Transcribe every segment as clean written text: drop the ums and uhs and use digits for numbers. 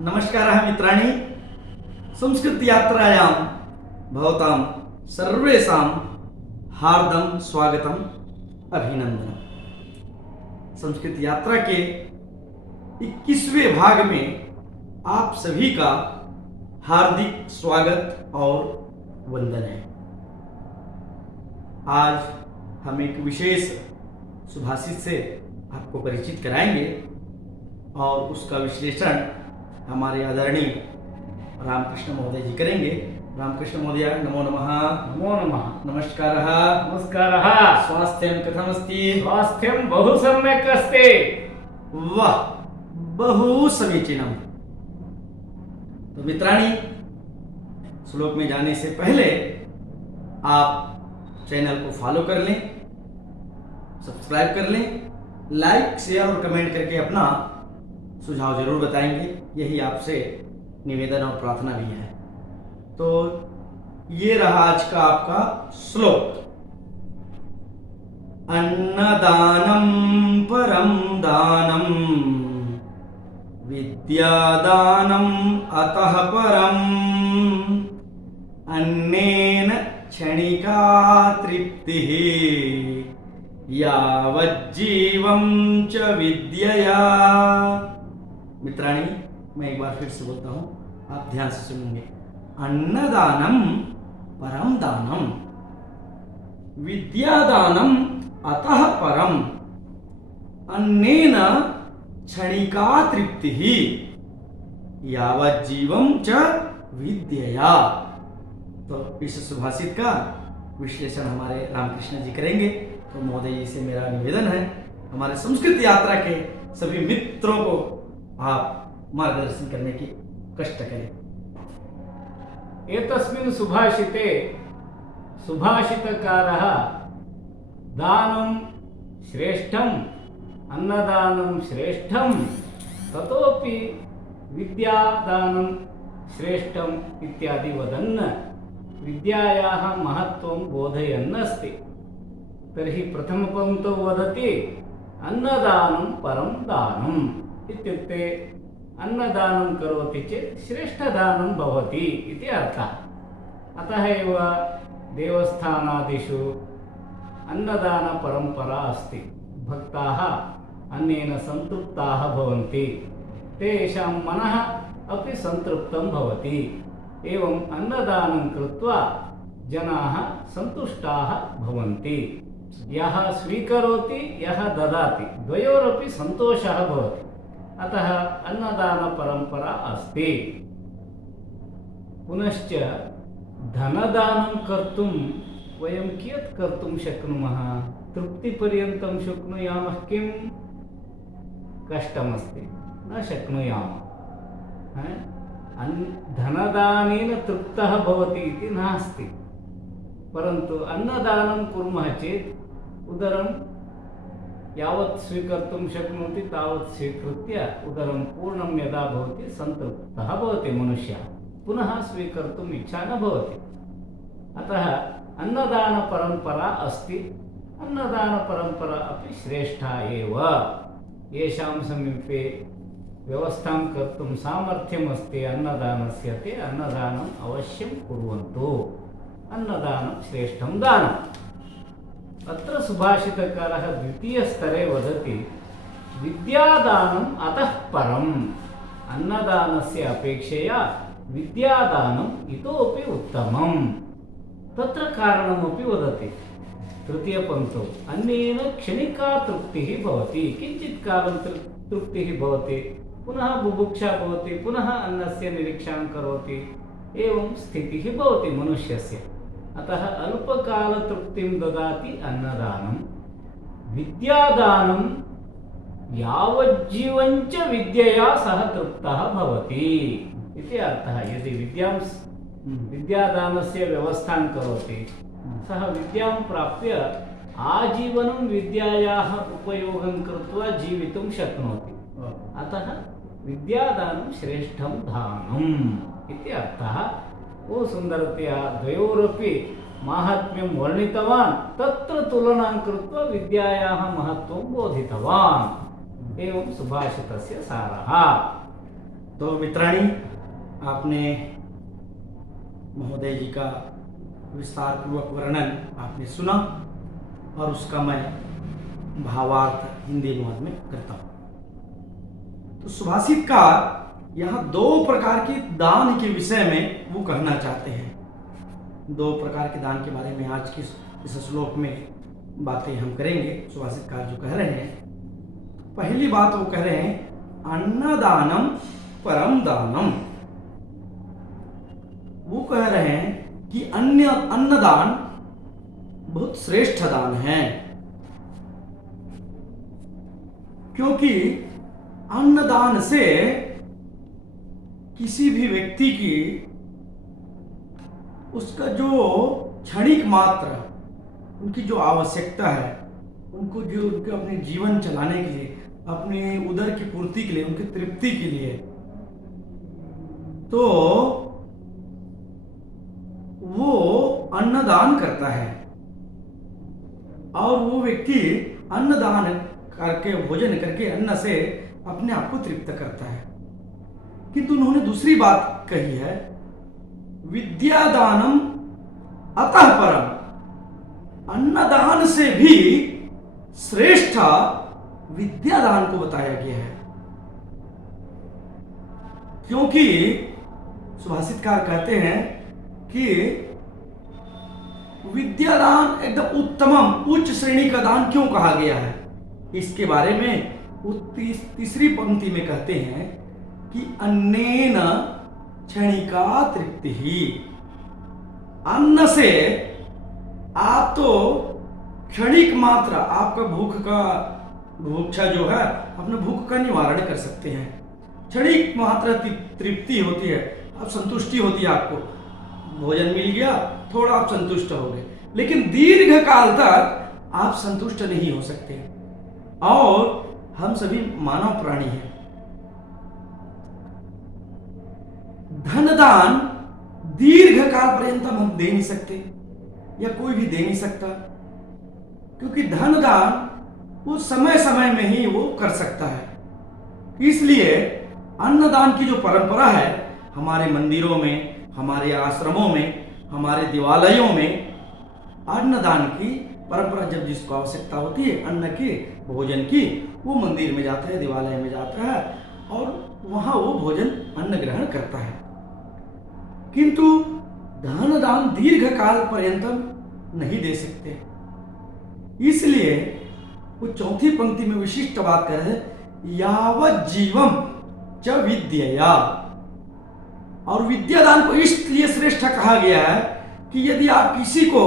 नमस्कारः मित्राणि। संस्कृतयात्रायां भवतां सर्वेषां हार्दं स्वागतम् अभिनंदनम्। संस्कृत यात्रा के 21वें भाग में आप सभी का हार्दिक स्वागत और वंदन है। आज हम एक विशेष सुभाषित से आपको परिचित कराएंगे और उसका विश्लेषण हमारे आदरणीय रामकृष्ण महोदय जी करेंगे। रामकृष्ण महोदय नमो नमः। नमो नमः। नमस्कारः। नमस्कारः। स्वास्थ्यं कथमस्ति? स्वास्थ्यं बहु सम्यक् अस्ति। वाह, बहु समीचीनम्। तो मित्राणि, श्लोक में जाने से पहले आप चैनल को फॉलो कर लें, सब्सक्राइब कर लें, लाइक शेयर और कमेंट करके अपना सुझाव जरूर बताएंगे। यही आपसे निवेदन और प्रार्थना भी है। तो ये रहा आज का आपका श्लोक। अन्नदानं परम दानं विद्यादानम् अतः परम् अन्नेन क्षणिका तृप्तिः यावज्जीवं च विद्यया। मित्राणि, मैं एक बार फिर से बोलता हूं, आप ध्यान से सुनेंगे। अन्नदानम परम दानम विद्यादानम अतः परम अन्नेन क्षणिका तृप्ति यावत् जीवम च विद्यया। तो इस सुभाषित का विश्लेषण हमारे रामकृष्ण जी करेंगे। तो महोदय जी से मेरा निवेदन है, हमारे संस्कृत यात्रा के सभी मित्रों को आप मार्गदर्शन करने की कष्ट करें। एतस्मिन् सुभाषिते सुभाषितकारः दानं श्रेष्ठम् अन्नदानं श्रेष्ठं ततोपि विद्यादानं श्रेष्ठम् इत्यादि वदन् विद्यायाः महत्त्वं बोधयन् अस्ति। तर्हि प्रथमपङ्क्तौ वदति अन्नदानं परं दानम् इत्युक्ते अन्नदानं करोति चेत् श्रेष्ठदानं भवति इति अर्थः। अतः एव देवस्थानादिषु अन्नदानपरम्परा अस्ति। भक्ताः अन्नेन सन्तुष्टाः भवन्ति, तेषां मनः अपि सन्तृप्तं भवति। एवम् अन्नदानं कृत्वा जनाः सन्तुष्टाः भवन्ति। यः स्वीकरोति यः ददाति द्वयोरपि सन्तोषः भवति। अतः अन्नदानपरम्परा अस्ति। पुनश्च धनदानं कर्तुं वयं कियत् कर्तुं शक्नुमः? तृप्तिपर्यन्तं शक्नुयामः किं? कष्टमस्ति, न शक्नुयामः। धनदानेन तृप्तः भवति इति नास्ति, परन्तु अन्नदानं कुर्मः चेत् उदरं यावत् स्वीकर्तुं शक्नोति तावत् स्वीकृत्य उदरं पूर्णं यदा भवति सन्तृप्तः भवति मनुष्यः, पुनः स्वीकर्तुम् इच्छा न भवति। अतः अन्नदानपरम्परा अस्ति। अन्नदानपरम्परा अपि श्रेष्ठा एव। येषां समीपे व्यवस्थां कर्तुं सामर्थ्यम् अस्ति अन्नदानस्य, ते अन्नदानम् अवश्यं कुर्वन्तु। अन्नदानं श्रेष्ठं दानम्। अत्र सुभाषितकारः द्वितीयस्तरे वदति विद्यादानम् अतः परम्। अन्नदानस्य अपेक्षया विद्यादानम् इतोपि उत्तमम्। तत्र कारणमपि वदति। तृतीयपङ्क्तौ अन्नेन क्षणिका तृप्तिः भवति। किञ्चित् कालं तृप्तिः भवति, पुनः बुभुक्षा भवति, पुनः अन्नस्य निरीक्षणं करोति। एवं स्थितिः भवति मनुष्यस्य। अतः अल्पकालतृप्तिं ददाति अन्नदानं। विद्यादानं यावज्जीवञ्च विद्यया सह तृप्तः भवति इति अर्थः। यदि विद्यादानस्य व्यवस्थां करोति, सः विद्यां प्राप्य आजीवनं विद्यायाः उपयोगं कृत्वा जीवितुं शक्नोति। अतः विद्यादानं श्रेष्ठं दानम् इति अर्थः। बहु सुन्दरतया द्वयोरपि माहात्म्यं वर्णितवान्, तत्र तुलनां कृत्वा विद्यायाः महत्त्वं बोधितवान्। एवं सुभाषितस्य सारः। तो मित्राणी, आपने महोदय जी का विस्तार पूर्वक वर्णन आपने सुना और उसका मैं भावार्थ हिंदी अनुवाद में करता हूं। तो सुभाषितकार यहाँ दो प्रकार के दान के विषय में वो कहना चाहते हैं। दो प्रकार के दान के बारे में आज की इस श्लोक में बातें हम करेंगे। सुभाषितकार जो कह रहे हैं, पहली बात वो कह रहे हैं अन्नदानम परम दानम। वो कह रहे हैं कि अन्नदान बहुत श्रेष्ठ दान है, क्योंकि अन्नदान से किसी भी व्यक्ति की उसका जो क्षणिक मात्र उनकी जो आवश्यकता है, उनको जो उनके अपने जीवन चलाने के लिए, अपने उदर की पूर्ति के लिए, उनकी तृप्ति के लिए, तो वो अन्नदान करता है और वो व्यक्ति अन्नदान करके, भोजन करके अन्न से अपने आप को तृप्त करता है। किंतु उन्होंने दूसरी बात कही है, विद्यादानम अतः परम। अन्नदान से भी श्रेष्ठ विद्यादान को बताया गया है, क्योंकि सुभाषितकार कहते हैं कि विद्यादान एकदम उत्तमम, उच्च श्रेणी का दान क्यों कहा गया है। इसके बारे में वो तीसरी पंक्ति में कहते हैं कि अन्नेन क्षणिका तृप्ति ही। अन्न से आप तो क्षणिक मात्रा, आपका भूक्षा जो है, अपने भूख का निवारण कर सकते हैं। क्षणिक मात्रा तृप्ति होती है, अब संतुष्टि होती है, आपको भोजन मिल गया, थोड़ा आप संतुष्ट हो गए, लेकिन दीर्घ काल तक आप संतुष्ट नहीं हो सकते। और हम सभी मानव प्राणी हैं। धनदान दीर्घ काल पर्यंत हम दे नहीं सकते, या कोई भी दे नहीं सकता, क्योंकि धनदान वो समय समय में ही वो कर सकता है। इसलिए अन्नदान की जो परंपरा है, हमारे मंदिरों में, हमारे आश्रमों में, हमारे देवालयों में अन्नदान की परंपरा, जब जिसको आवश्यकता होती है अन्न की, भोजन की, वो मंदिर में जाता है, देवालय में जाता है और वहां वो भोजन अन्न ग्रहण करता है। किंतु धनदान दीर्घ काल पर्यंत नहीं दे सकते। इसलिए वो चौथी पंक्ति में विशिष्ट बात कर रहे हैं, यावत जीवम च विद्यया। और विद्यादान को इसलिए श्रेष्ठ कहा गया है कि यदि आप किसी को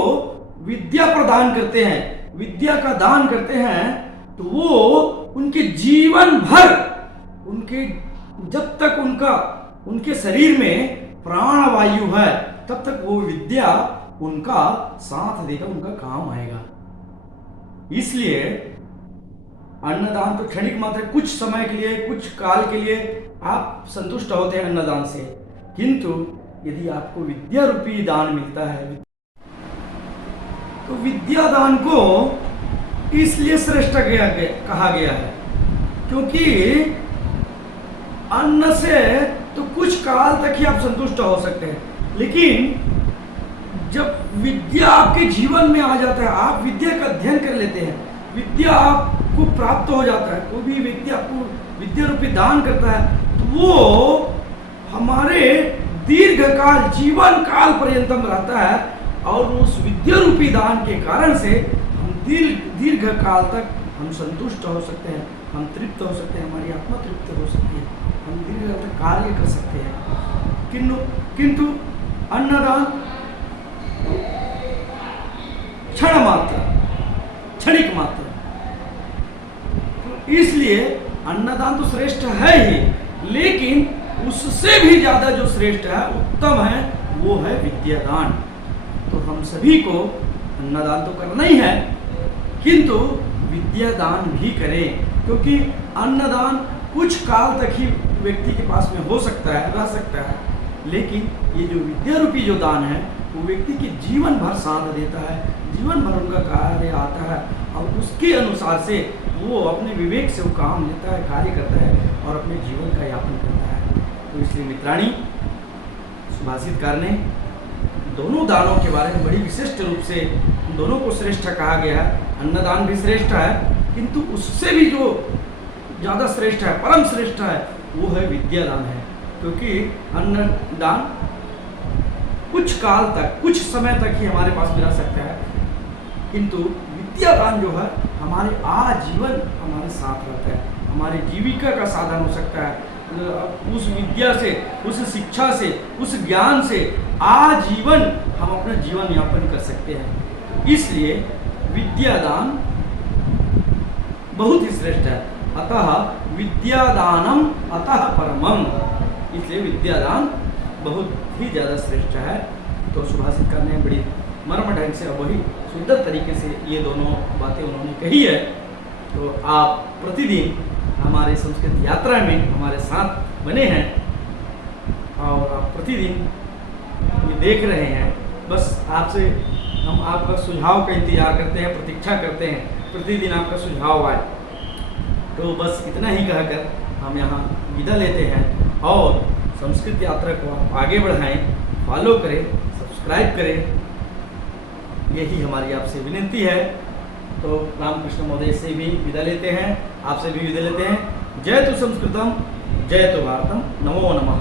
विद्या प्रदान करते हैं, विद्या का दान करते हैं, तो वो उनके जीवन भर, उनके जब तक उनके शरीर में प्राण वायु है, तब तक वो विद्या उनका साथ देगा, उनका काम आएगा। इसलिए अन्नदान तो क्षणिक मात्र, कुछ समय के लिए, कुछ काल के लिए आप संतुष्ट होते हैं अन्नदान से, किंतु यदि आपको विद्या रूपी दान मिलता है, तो विद्या दान को इसलिए श्रेष्ठ कहा गया है, क्योंकि अन्न से तो कुछ काल तक ही आप संतुष्ट हो सकते हैं, लेकिन जब विद्या आपके जीवन में आ जाता है, आप विद्या का अध्ययन कर लेते हैं, विद्या आपको प्राप्त हो जाता है, कोई भी व्यक्ति आपको विद्या रूपी दान करता है, तो वो हमारे दीर्घ काल, जीवन काल पर्यंतम रहता है। और उस विद्या रूपी दान के कारण से हम दीर्घ काल तक हम संतुष्ट हो सकते हैं, हम तृप्त हो सकते हैं, हमारी आत्मा तृप्त हो सकती है, हम दीर्घ काल तक कार्य कर सकते हैं। किंतु अन्नदान क्षण मात्र, क्षणिक मात्र, तो इसलिए अन्नदान तो श्रेष्ठ है ही, लेकिन उससे भी ज्यादा जो श्रेष्ठ है, उत्तम है, वो है विद्यादान। तो हम सभी को अन्नदान तो करना ही है, किंतु विद्यादान भी करें, क्योंकि अन्नदान कुछ काल तक ही व्यक्ति के पास में हो सकता है, रह सकता है, लेकिन ये जो विद्या रूपी जो दान है, वो व्यक्ति के जीवन भर साथ देता है, जीवन भर उनका कार्य आता है, और उसके अनुसार से वो अपने विवेक से वो काम लेता है, कार्य करता है और अपने जीवन का यापन करता है। तो इसलिए मित्राणी, सुभाषितकार ने दोनों दानों के बारे में बड़ी विशिष्ट रूप से उन दोनों को श्रेष्ठ कहा गया है। अन्नदान भी श्रेष्ठ है, किंतु उससे भी जो ज़्यादा श्रेष्ठ है, परम श्रेष्ठ है, वो है विद्यादान है। क्योंकि अन्नदान कुछ काल तक, कुछ समय तक ही हमारे पास मिला सकता है, किंतु विद्यादान जो है हमारे आजीवन हमारे साथ रहता है, हमारी जीविका का साधन हो सकता है। उस विद्या से, उस शिक्षा से, उस ज्ञान से आजीवन हम अपना जीवन यापन कर सकते हैं। इसलिए विद्यादान बहुत ही श्रेष्ठ है। अतः विद्यादानम अतः परमम, इसलिए विद्यादान बहुत ही ज़्यादा श्रेष्ठ है। तो सुभाषितकार ने बड़ी मर्म ढंग से, वही सुंदर तरीके से ये दोनों बातें उन्होंने कही है। तो आप प्रतिदिन हमारे संस्कृत यात्रा में हमारे साथ बने हैं और आप प्रतिदिन ये देख रहे हैं। बस आपसे हम आपका सुझाव का इंतजार करते हैं, प्रतीक्षा करते हैं प्रतिदिन आपका सुझाव आए। तो बस इतना ही कहकर हम यहाँ विदा लेते हैं और संस्कृत यात्रा को आप आगे बढ़ाएं, फॉलो करें, सब्सक्राइब करें, यही हमारी आपसे विनती है। तो रामकृष्ण महोदय से भी विदा लेते हैं, आपसे भी विदा लेते हैं। जय तु संस्कृतम, जय तु भारतम, नमो नमः।